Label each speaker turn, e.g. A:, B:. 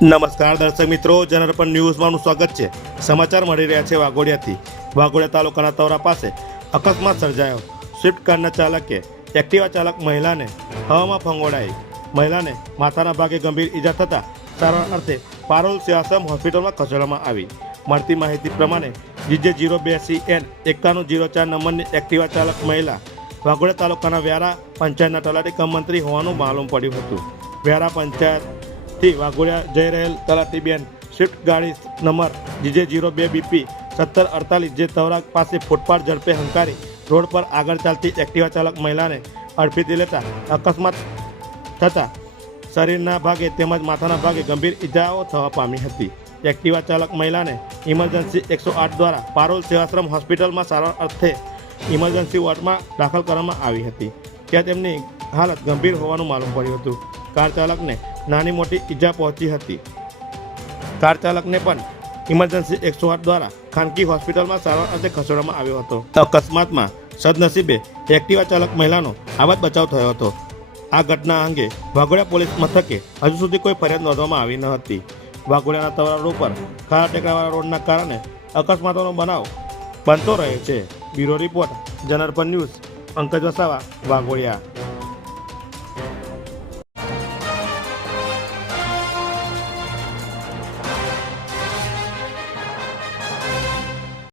A: નમસ્કાર દર્શક મિત્રો જનરપન ન્યૂઝમાં આપનું સ્વાગત છે. સમાચાર મળી રહ્યા છે વાઘોડિયાથી. વાઘોડિયા તાલુકાના તવરા પાસે અકસ્માત સર્જાયો. સ્વિફ્ટ કારના ચાલકે એક્ટિવા ચાલક મહિલાને હવામાં ફંગોડાઈ મહિલાને માથાના ભાગે ગંભીર ઈજા થતાં સારવાર અર્થે પારોલ સેવાશ્રમ હોસ્પિટલમાં ખસેડવામાં આવી. મળતી માહિતી પ્રમાણે જીજે જીરો બે સી એન એકાણું જીરો ચાર નંબરની એક્ટિવા ચાલક મહિલા વાઘોડિયા તાલુકાના વ્યારા પંચાયતના તલાટી કમ મંત્રી હોવાનું માલુમ પડ્યું હતું. વ્યારા પંચાયતથી વાઘોડિયા જઈ રહેલ તલાટીબેન સ્વિફ્ટ ગાડી નંબર જીજે જીરો બે બીપી સત્તર અડતાલીસ જે તવરાક પાસે ફૂટપાથ ઝડપે હંકારી રોડ પર આગળ ચાલતી એક્ટિવા ચાલક મહિલાને અડફીતી લેતા અકસ્માત થતાં શરીરના ભાગે તેમજ માથાના ભાગે ગંભીર ઈજાઓ થવા પામી હતી. એક્ટિવા ચાલક મહિલાને ઇમરજન્સી એકસો આઠ દ્વારા પારોલ સેવાશ્રમ હોસ્પિટલમાં સારવાર અર્થે ઇમરજન્સી વોર્ડમાં દાખલ કરવામાં આવી હતી. ત્યાં તેમની હાલત ગંભીર હોવાનું માલુમ પડ્યું હતું. કાર ચાલકને નાની મોટી ઈજા પહોંચી હતી. કાર ચાલકને પણ ઇમરજન્સી એકસો આઠ દ્વારા ખાનગી હોસ્પિટલમાં સારવાર અર્થે ખસેડવામાં આવ્યો હતો. અકસ્માતમાં સદનસીબે એક્ટિવા ચાલક મહિલાનો આવાજ બચાવ થયો હતો. આ ઘટના અંગે વાઘોડિયા પોલીસ મથકે હજુ સુધી કોઈ ફરિયાદ નોંધવામાં આવી ન હતી. વાઘોડિયાના તવરા રોડ પર ખારા ટેકરાવાળા રોડના કારણે અકસ્માતોનો બનાવ બનતો રહે છે. બ્યુરો રિપોર્ટ જનરપન ન્યૂઝ, પંકજ વસાવા, વાઘોડિયા.